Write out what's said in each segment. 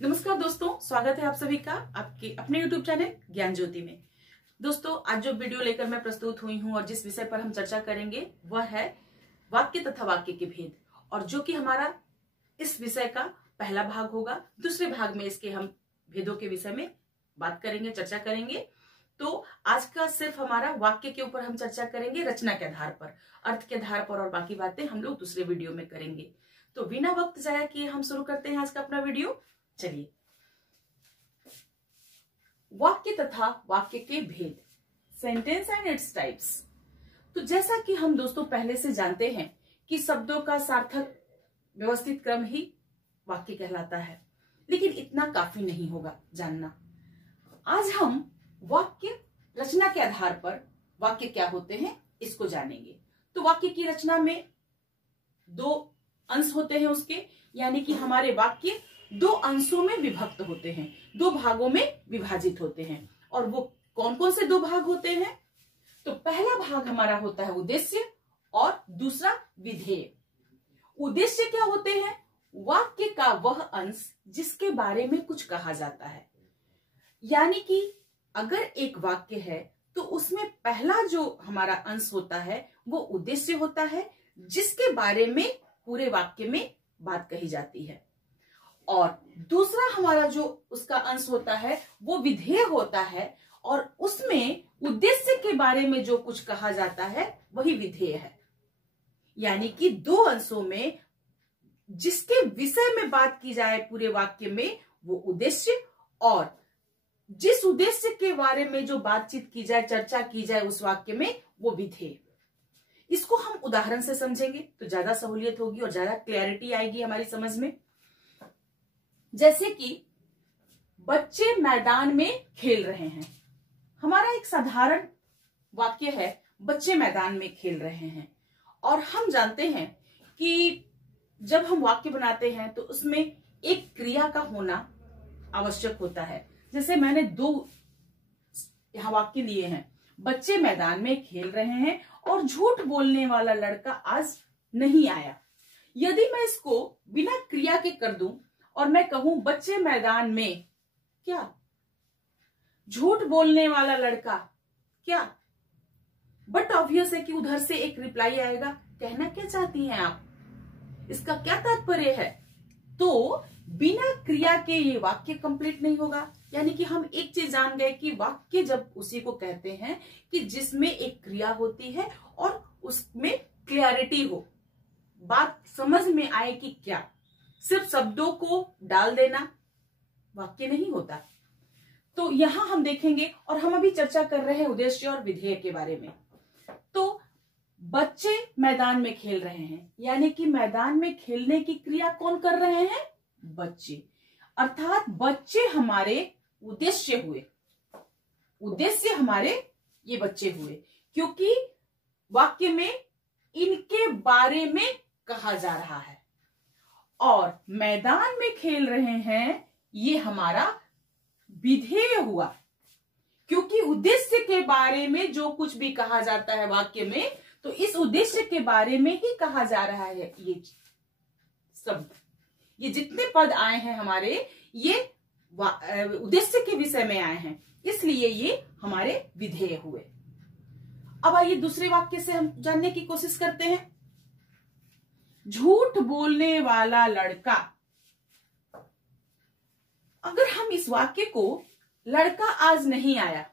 नमस्कार दोस्तों, स्वागत है आप सभी का आपके अपने YouTube चैनल ज्ञान ज्योति में। दोस्तों, आज जो वीडियो लेकर मैं प्रस्तुत हुई हूं और जिस विषय पर हम चर्चा करेंगे वह है वाक्य तथा वाक्य के भेद, और जो कि हमारा इस विषय का पहला भाग होगा। दूसरे भाग में इसके हम भेदों के विषय में बात करेंगे, चर्चा करेंगे। तो आज का सिर्फ हमारा वाक्य के ऊपर हम चर्चा करेंगे, रचना के आधार पर, अर्थ के आधार पर, और बाकी बातें हम लोग दूसरे वीडियो में करेंगे। तो बिना वक्त जाया किए हम शुरू करते हैं आज का अपना वीडियो। चलिए, वाक्य तथा वाक्य के भेद, सेंटेंस एंड इट्स टाइप्स। तो जैसा कि हम दोस्तों पहले से जानते हैं कि शब्दों का सार्थक व्यवस्थित क्रम ही वाक्य कहलाता है, लेकिन इतना काफी नहीं होगा जानना। आज हम वाक्य रचना के आधार पर वाक्य क्या होते हैं इसको जानेंगे। तो वाक्य की रचना में दो अंश होते हैं उसके, यानी कि हमारे वाक्य दो अंशों में विभक्त होते हैं, दो भागों में विभाजित होते हैं। और वो कौन कौन से दो भाग होते हैं? तो पहला भाग हमारा होता है उद्देश्य और दूसरा विधेय। उद्देश्य क्या होते हैं? वाक्य का वह अंश जिसके बारे में कुछ कहा जाता है। यानी कि अगर एक वाक्य है तो उसमें पहला जो हमारा अंश होता है वो उद्देश्य होता है, जिसके बारे में पूरे वाक्य में बात कही जाती है। और दूसरा हमारा जो उसका अंश होता है वो विधेय होता है, और उसमें उद्देश्य के बारे में जो कुछ कहा जाता है वही विधेय है। यानी कि दो अंशों में जिसके विषय में बात की जाए पूरे वाक्य में वो उद्देश्य, और जिस उद्देश्य के बारे में जो बातचीत की जाए, चर्चा की जाए उस वाक्य में, वो विधेय। इसको हम उदाहरण से समझेंगे तो ज्यादा सहूलियत होगी और ज्यादा क्लैरिटी आएगी हमारी समझ में। जैसे कि बच्चे मैदान में खेल रहे हैं, हमारा एक साधारण वाक्य है, बच्चे मैदान में खेल रहे हैं। और हम जानते हैं कि जब हम वाक्य बनाते हैं तो उसमें एक क्रिया का होना आवश्यक होता है। जैसे मैंने दो यहां वाक्य लिए हैं, बच्चे मैदान में खेल रहे हैं और झूठ बोलने वाला लड़का आज नहीं आया। यदि मैं इसको बिना क्रिया के कर दूं और मैं कहूं बच्चे मैदान में क्या, झूठ बोलने वाला लड़का क्या, बट ऑब्वियस है कि उधर से एक रिप्लाई आएगा, कहना क्या चाहती हैं आप, इसका क्या तात्पर्य है। तो बिना क्रिया के ये वाक्य कंप्लीट नहीं होगा। यानी कि हम एक चीज जान गए कि वाक्य जब उसी को कहते हैं कि जिसमें एक क्रिया होती है और उसमें क्लैरिटी हो, बात समझ में आए कि क्या, सिर्फ शब्दों को डाल देना वाक्य नहीं होता। तो यहां हम देखेंगे, और हम अभी चर्चा कर रहे हैं उद्देश्य और विधेय के बारे में। तो बच्चे मैदान में खेल रहे हैं, यानी कि मैदान में खेलने की क्रिया कौन कर रहे हैं? बच्चे। अर्थात बच्चे हमारे उद्देश्य हुए, उद्देश्य हमारे ये बच्चे हुए, क्योंकि वाक्य में इनके बारे में कहा जा रहा है। और मैदान में खेल रहे हैं ये हमारा विधेय हुआ, क्योंकि उद्देश्य के बारे में जो कुछ भी कहा जाता है वाक्य में, तो इस उद्देश्य के बारे में ही कहा जा रहा है। ये सब, ये जितने पद आए हैं हमारे, ये उद्देश्य के विषय में आए हैं, इसलिए ये हमारे विधेय हुए। अब आइए दूसरे वाक्य से हम जानने की कोशिश करते हैं। झूठ बोलने वाला लड़का। अगर हम इस वाक्य को लड़का आज नहीं आया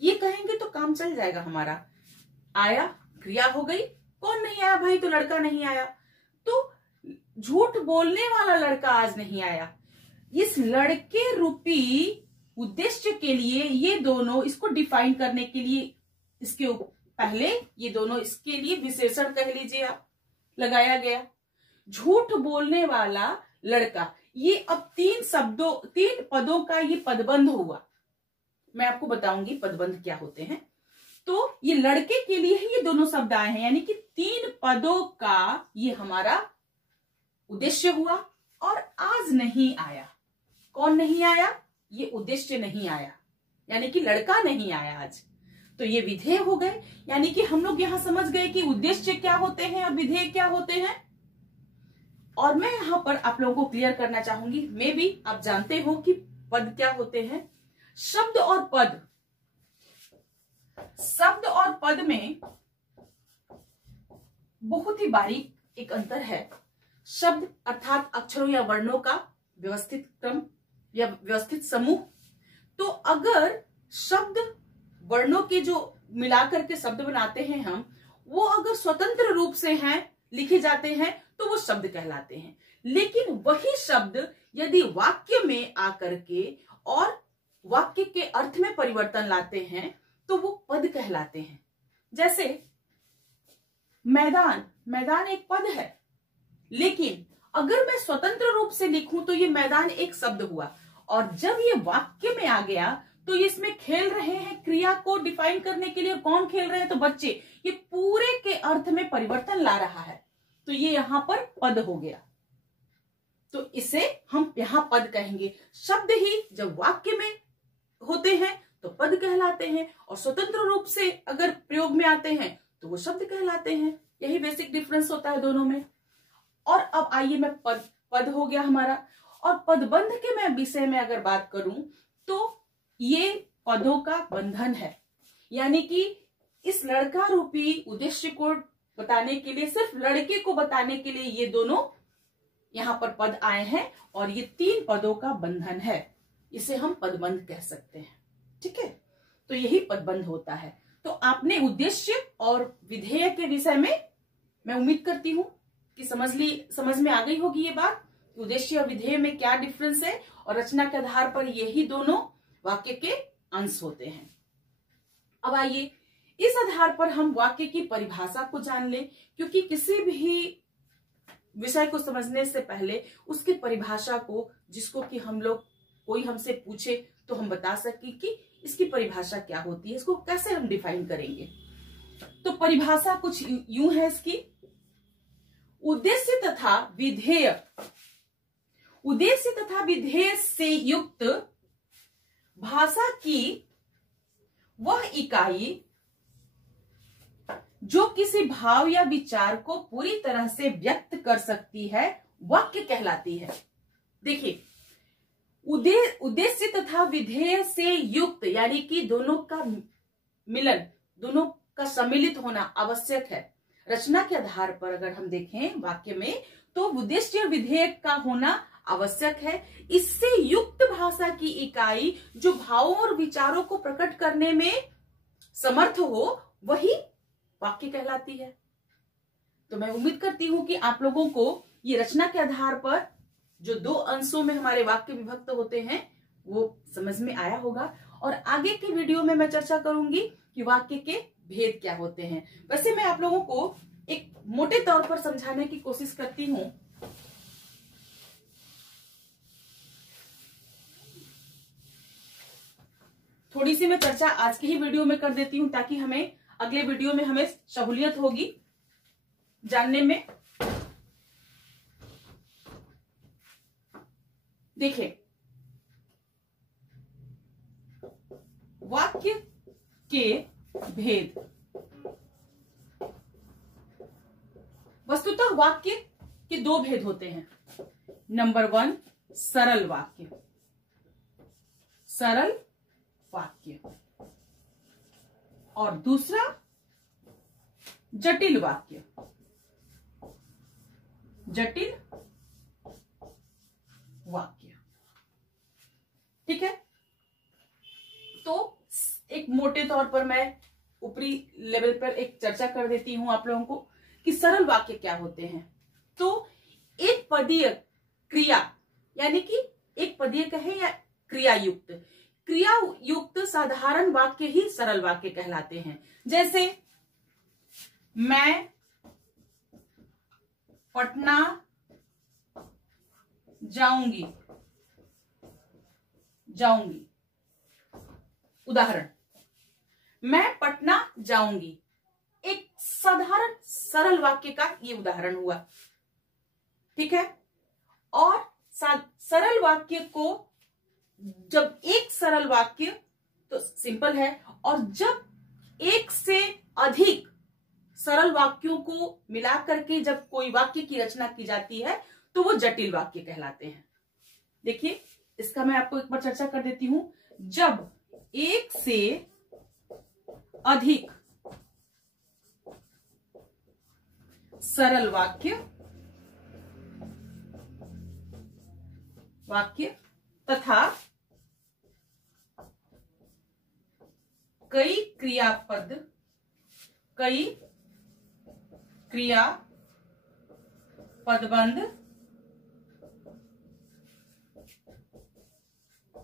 ये कहेंगे तो काम चल जाएगा हमारा। आया क्रिया हो गई, कौन नहीं आया भाई? तो लड़का नहीं आया। तो झूठ बोलने वाला लड़का आज नहीं आया, इस लड़के रूपी उद्देश्य के लिए ये दोनों, इसको डिफाइन करने के लिए इसके पहले ये दोनों इसके लिए विशेषण कह लीजिए आप लगाया गया। झूठ बोलने वाला लड़का, ये अब तीन पदों का ये पदबंध हुआ। मैं आपको बताऊंगी पदबंध क्या होते हैं। तो ये लड़के के लिए ही ये दोनों शब्द आए हैं, यानी कि तीन पदों का ये हमारा उद्देश्य हुआ। और आज नहीं आया, कौन नहीं आया? ये उद्देश्य नहीं आया, यानी कि लड़का नहीं आया आज। तो ये विधेय हो गए। यानी कि हम लोग यहां समझ गए कि उद्देश्य क्या होते हैं और विधेय क्या होते हैं। और मैं यहां पर आप लोगों को क्लियर करना चाहूंगी, मे बी आप जानते हो कि पद क्या होते हैं। शब्द और पद, शब्द और पद में बहुत ही बारीक एक अंतर है। शब्द अर्थात अक्षरों या वर्णों का व्यवस्थित क्रम या व्यवस्थित समूह। तो अगर शब्द वर्णों के जो मिलाकर के शब्द बनाते हैं हम, वो अगर स्वतंत्र रूप से हैं, लिखे जाते हैं, तो वो शब्द कहलाते हैं। लेकिन वही शब्द यदि वाक्य में आकर के और वाक्य के अर्थ में परिवर्तन लाते हैं तो वो पद कहलाते हैं। जैसे मैदान, मैदान एक पद है, लेकिन अगर मैं स्वतंत्र रूप से लिखूं तो ये मैदान एक शब्द हुआ, और जब ये वाक्य में आ गया तो इसमें खेल रहे हैं, क्रिया को डिफाइन करने के लिए कौन खेल रहे हैं, तो बच्चे, ये पूरे के अर्थ में परिवर्तन ला रहा है, तो ये यहां पर पद हो गया। तो इसे हम यहां पद कहेंगे। शब्द ही जब वाक्य में होते हैं तो पद कहलाते हैं, और स्वतंत्र रूप से अगर प्रयोग में आते हैं तो वो शब्द कहलाते हैं। यही बेसिक डिफरेंस होता है दोनों में। और अब आइए, मैं पद हो गया हमारा, और पदबंध के मैं विषय में अगर बात करूं तो ये पदों का बंधन है। यानी कि इस लड़का रूपी उद्देश्य को बताने के लिए, सिर्फ लड़के को बताने के लिए ये दोनों यहां पर पद आए हैं, और ये 3 पदों का बंधन है। इसे हम पदबंध कह सकते हैं। ठीक है, तो यही पदबंध होता है। तो आपने उद्देश्य और विधेय के विषय में मैं उम्मीद करती हूं कि समझ में आ गई होगी ये बात, उद्देश्य और विधेय में क्या डिफरेंस है, और रचना के आधार पर यही दोनों वाक्य के अंश होते हैं। अब आइए, इस आधार पर हम वाक्य की परिभाषा को जान लें, क्योंकि किसी भी विषय को समझने से पहले उसकी परिभाषा को, जिसको कि हम लोग, कोई हमसे पूछे तो हम बता सके कि इसकी परिभाषा क्या होती है, इसको कैसे हम डिफाइन करेंगे। तो परिभाषा कुछ यूं है इसकी, उद्देश्य तथा विधेय, उद्देश्य तथा विधेय से युक्त भाषा की वह इकाई जो किसी भाव या विचार को पूरी तरह से व्यक्त कर सकती है, वाक्य कहलाती है। देखिए, उद्देश्य तथा विधेय से युक्त यानी कि दोनों का मिलन, दोनों का सम्मिलित होना आवश्यक है। रचना के आधार पर अगर हम देखें वाक्य में, तो उद्देश्य विधेय का होना आवश्यक है। इससे युक्त भाषा की इकाई जो भावों और विचारों को प्रकट करने में समर्थ हो, वही वाक्य कहलाती है। तो मैं उम्मीद करती हूं कि आप लोगों को ये रचना के आधार पर जो 2 अंशों में हमारे वाक्य विभक्त होते हैं वो समझ में आया होगा। और आगे के वीडियो में मैं चर्चा करूंगी कि वाक्य के भेद क्या होते हैं। वैसे मैं आप लोगों को एक मोटे तौर पर समझाने की कोशिश करती हूं। थोड़ी सी मैं चर्चा आज की ही वीडियो में कर देती हूं, ताकि हमें अगले वीडियो में हमें सहूलियत होगी जानने में। देखिए, वाक्य के भेद, वस्तुतः वाक्य के 2 भेद होते हैं। नंबर 1, सरल वाक्य, सरल वाक्य, और दूसरा जटिल वाक्य, जटिल वाक्य। ठीक है, तो एक मोटे तौर पर मैं ऊपरी लेवल पर एक चर्चा कर देती हूं आप लोगों को कि सरल वाक्य क्या होते हैं। तो एक पदीय क्रिया, यानी कि एक पदीय कहे या क्रिया युक्त साधारण वाक्य ही सरल वाक्य कहलाते हैं। जैसे मैं पटना जाऊंगी, उदाहरण, मैं पटना जाऊंगी, एक साधारण सरल वाक्य का ये उदाहरण हुआ। ठीक है, और सरल वाक्य को, जब एक सरल वाक्य तो सिंपल है, और जब एक से अधिक सरल वाक्यों को मिलाकर के जब कोई वाक्य की रचना की जाती है तो वो जटिल वाक्य कहलाते हैं। देखिए, इसका मैं आपको एक बार चर्चा कर देती हूं। जब एक से अधिक सरल वाक्य तथा कई क्रियापदबंध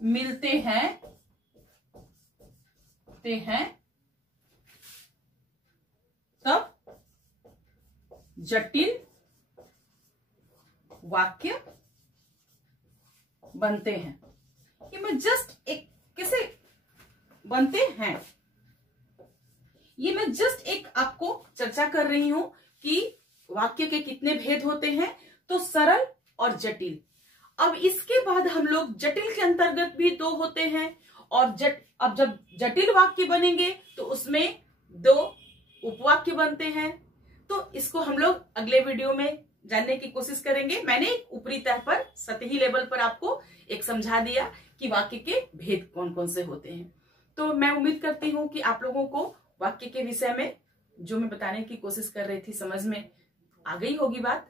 मिलते हैं तब जटिल वाक्य बनते हैं। ये मैं जस्ट एक कैसे बनते हैं, ये मैं जस्ट एक आपको चर्चा कर रही हूं कि वाक्य के कितने भेद होते हैं, तो सरल और जटिल। अब इसके बाद हम लोग जटिल के अंतर्गत भी दो होते हैं, और अब जब जटिल वाक्य बनेंगे तो उसमें दो उपवाक्य बनते हैं। तो इसको हम लोग अगले वीडियो में जानने की कोशिश करेंगे। मैंने एक ऊपरी तह पर, सतही लेवल पर आपको एक समझा दिया कि वाक्य के भेद कौन कौन से होते हैं। तो मैं उम्मीद करती हूं कि आप लोगों को वाक्य के विषय में जो मैं बताने की कोशिश कर रही थी समझ में आ गई होगी बात।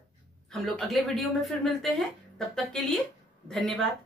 हम लोग अगले वीडियो में फिर मिलते हैं, तब तक के लिए धन्यवाद।